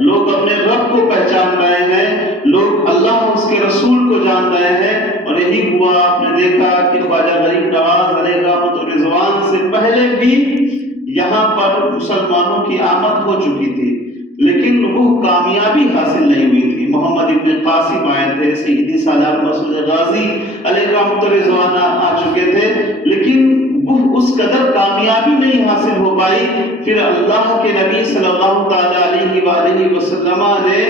لوگ اپنے رب کو پہچان رہے ہیں، لوگ اللہ اور اس کے رسول کو جان رہے ہیں۔ اور یہی ہوا، آپ نے دیکھا کہ خواجہ غریب نواز علیہ رحمۃ الرضوان سے پہلے بھی یہاں پر مسلمانوں کی آمد ہو چکی تھی، لیکن وہ کامیابی حاصل نہیں ہوئی تھی۔ محمد ابن قاسم آئے تھے، سیدی سالار مسعود غازی علیہ رحمۃ الرضوان آ چکے تھے، لیکن وہ اس قدر کامیابی نہیں حاصل ہو پائی۔ پھر اللہ کے نبی صلی اللہ تعالی علیہ وآلہ وسلم نے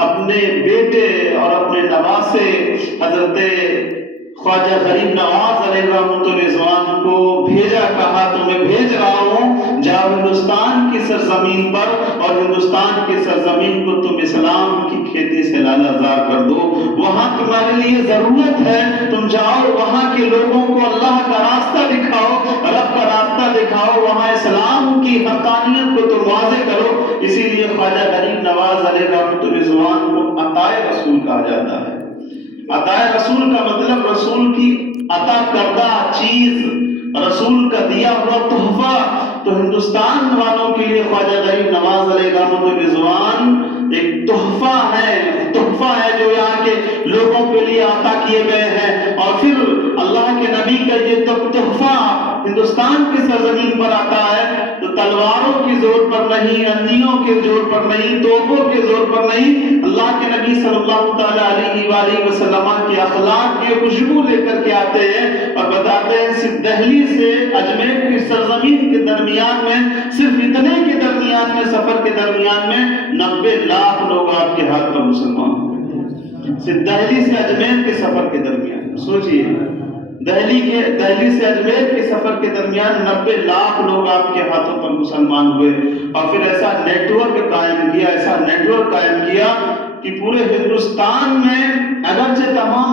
اپنے بیٹے اور اپنے نواسے حضرت خواجہ غریب نواز علیہ رحمۃ الرضوان کو بھیجا، کہا تو میں بھیج رہا ہوں، جاؤ ہندوستان کی سرزمین پر اور ہندوستان کی سرزمین کو تم اسلام کی کھیتی سے لالا زار کر دو، وہاں تمہارے لیے ضرورت ہے، تم جاؤ وہاں کے لوگوں کو اللہ کا راستہ دکھاؤ، رب کا راستہ دکھاؤ، وہاں اسلام کی حقانیت کو تم واضح کرو۔ اسی لیے خواجہ غریب نواز علیہ رحمۃ الرضوان کو عطائے رسول کہا جاتا ہے۔ عطائے رسول کا مطلب رسول کی عطا کردہ چیز، رسول کا دیا ہوا تحفہ۔ تو ہندوستان والوں کے لیے خواجہ غریب نواز علیہ رحمۃ الرضوان ایک تحفہ ہے جو یہاں کے لوگوں کے لیے عطا کیے گئے ہیں۔ اور پھر اللہ کے نبی کا یہ تحفہ ہندوستان کی سرزمین پر آتا ہے تو تلواروں کی زور پر نہیں، انیوں کے زور پر نہیں، توپوں کے زور پر نہیں، اللہ کے نبی صلی اللہ تعالی علیہ وآلہ وسلم کے اخلاق کی خوشبو لے کر کے آتے ہیں اور بتاتے ہیں صرف دہلی سے اجمیر کی سرزمین کے درمیان میں، صرف اتنے کے درمیان میں، سفر کے درمیان میں 90 لاکھ لوگ آپ کے ہاتھ پر مسلمان ہوئے، صرف دہلی سے اجمیر کے سفر کے درمیان۔ سوچئے دہلی سے اجمیر کے سفر کے درمیان 90 لاکھ لوگ آپ کے ہاتھوں پر مسلمان ہوئے۔ اور پھر ایسا نیٹ ورک قائم کیا کہ پورے ہندوستان میں اگرچہ تمام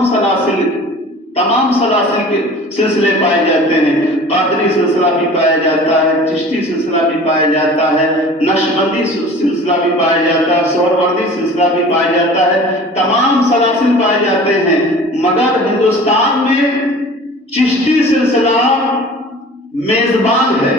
سلاسل کے سلسلے پائے جاتے ہیں، قادری سلسلہ بھی پایا جاتا ہے، چشتی سلسلہ بھی پایا جاتا ہے، نقشبندی سلسلہ بھی پایا جاتا ہے، سہروردی سلسلہ بھی پایا جاتا ہے، تمام سلاسل پائے جاتے ہیں، مگر ہندوستان میں چشتی سلسلہ میزبان ہے،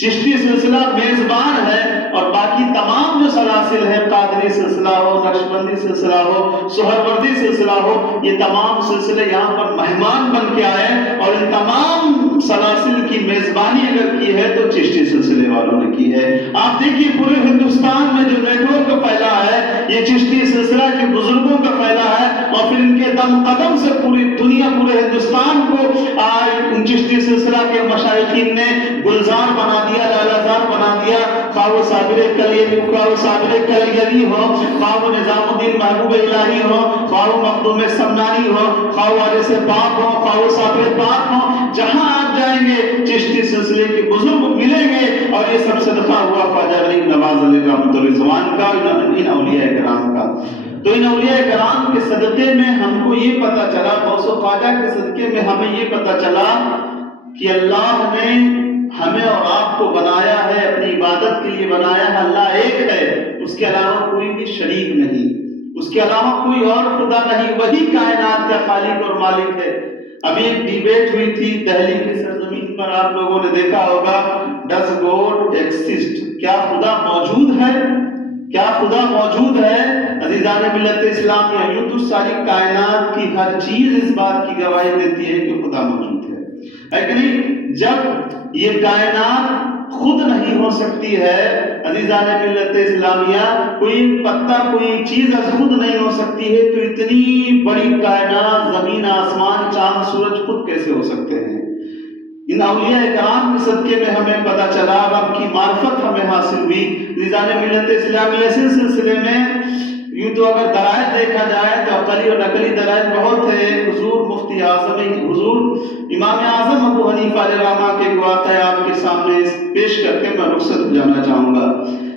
چشتی سلسلہ میزبان ہے، اور باقی تمام جو سلاسل ہیں، قادری سلسلہ ہو، نقشبندی سلسلہ ہو، سہروردی سلسلہ ہو، یہ تمام سلسلے یہاں پر مہمان بن کے آئے، اور ان تمام سلاسل کی میزبانی اگر کی ہے تو چشتی سلسلے والوں نے کی ہے۔ آپ دیکھیے پورے ہندوستان میں جو نیٹ ورک پھیلا ہے یہ چشتی سلسلہ کے بزرگوں کا پھیلا ہے، اور پھر ان کے دم قدم سے پوری دنیا، پورے ہندوستان کو ان چشتی سلسلہ کے مشائخین نے گلزار بنا دیا، لالازار بنا دیا، خواہ وہ صابر کلیلی ہو، خواہ وہ نظام الدین محبوب الہی ہو، خواہ وہ مخدوم سمنانی ہو، خواہ وہ وارث پاک ہو، خواہ وہ صابر پاک ہو، جہاں آپ جائیں گے چشتی سلسلے کے بزرگ ملیں گے، اور یہ سب صدقہ ہوا خواجہ غریب نواز علیہ رحمۃ الرضوان کا، ان اولیاء کرام کا۔ تو ان اولیاء کرام کے صدقے میں ہم کو یہ پتا چلا، غوث و خواجہ کے صدقے میں ہمیں یہ پتا چلا کہ اللہ نے ہمیں اور آپ کو بنایا ہے، اپنی عبادت کے لیے بنایا ہے، اللہ ایک ہے، اس کے علاوہ کوئی بھی شریک نہیں، اس کے علاوہ کوئی اور خدا نہیں، وہی کائنات کا خالق اور مالک ہے۔ ابھی ایک ڈیبیٹ ہوئی تھی دہلی کی سرزمین پر، آپ لوگوں نے دیکھا ہوگا، ڈز گاڈ ایگزسٹ، کیا خدا موجود ہے؟ کیا خدا موجود ہے؟ عزیزان ملت اسلامیہ، یوں تو ساری کائنات کی ہر چیز اس بات کی گواہی دیتی ہے کہ خدا موجود ہے کہ نہیں؟ جب یہ کائنات خود نہیں ہو سکتی ہے عزیزان ملت اسلامیہ، کوئی پتا کوئی چیز از خود نہیں ہو سکتی ہے، تو اتنی بڑی کائنات، زمین آسمان چاند سورج خود کیسے ہو سکتے ہیں؟ ان اولیاء کرام کے صدقے میں ہمیں پتا چلا، رب کی معرفت ہمیں حاصل ہوئی۔ عزیزان ملت اسلامیہ اس سلسلے میں یوں تو اگر دلائل دیکھا جائے تو عقلی اور نقلی دلائل بہت ہے۔ حضور مفتی اعظم، حضور امام اعظم ابو حنیفہ علیہ رحمہ کے واقعہ آپ کے سامنے پیش کر کے میں رخصت ہو جانا چاہوں گا۔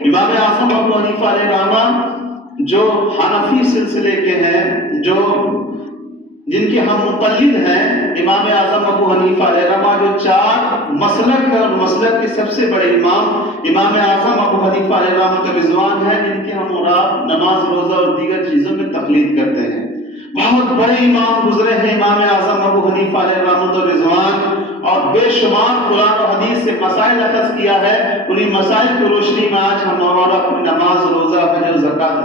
امام اعظم ابو حنیفہ علیہ رحمہ جو حنفی سلسلے کے ہیں، جن کے ہم مقلد ہیں، امام اعظم ابو حنیفہ علیہ رحمہ جو 4 مسلک اور مسلک کے سب سے بڑے امام امام اعظم ابو حنیفہ علیہ رحمۃ الرضوان ہیں، جن کے ہم نماز، روزہ اور دیگر چیزوں میں تقلید کرتے ہیں۔ بہت بڑے امام گزرے ہیں امام اعظم ابو حنیفہ علیہ رحمۃ الرضوان، اور بے شمار قرآن و حدیث سے مسائل اخذ کیا ہے۔ انہی مسائل کی روشنی میں آج ہم اور اپنی نماز، روزہ، حج زکات